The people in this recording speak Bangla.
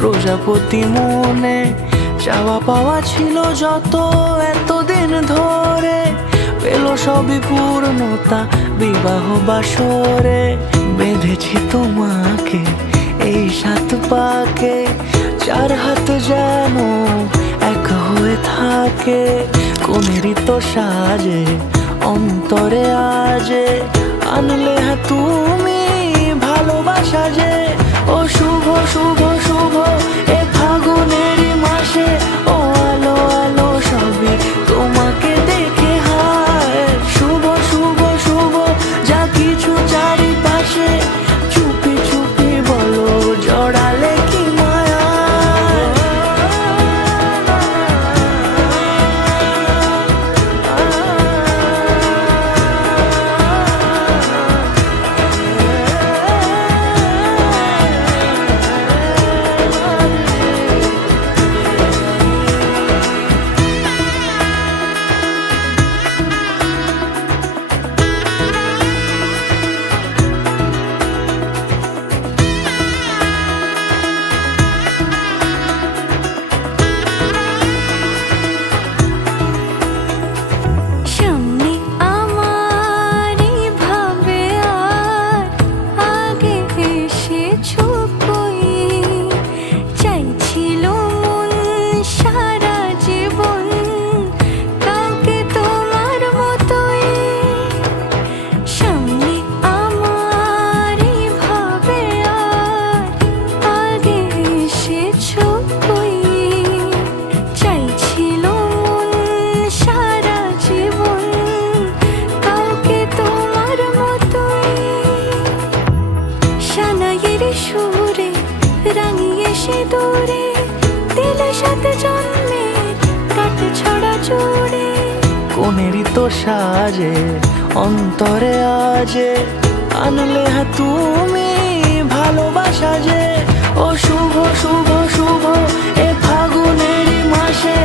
প্রজাপতি মনে চাওয়া পাওয়া ছিল যত এতদিন ধরে, পেল সবই পূর্ণতা বিবাহ বাসরে। বেঁধেছি তোমাকে এই 7 পাকে, 4 হাত যেন এক হয়ে থাকে। কোনেরই তো সাজে অন্তরে আজে, আনলে হ্যাঁ তুমি ভালোবাসা যে। ও শুভ শুভ শুভ এ ফাগুনেরই মাসে, ও আলো আলো সবই তোমাকে দেখে হায়। শুভ শুভ শুভ যা কিছু চারিপাশে, চুপি চুপি বলো জড়ালে কি মায়া। সুরে রাঙিয়ে সে দূরে দিলে 7 জন্মের কাট ছড়া জুড়ে। কোনেরই তো সাজে অন্তরে আজে, আনলে হ্যাঁ তুমি ভালোবাসা যে। ও শুভ শুভ শুভ এ ফাগুনেরই মাসে,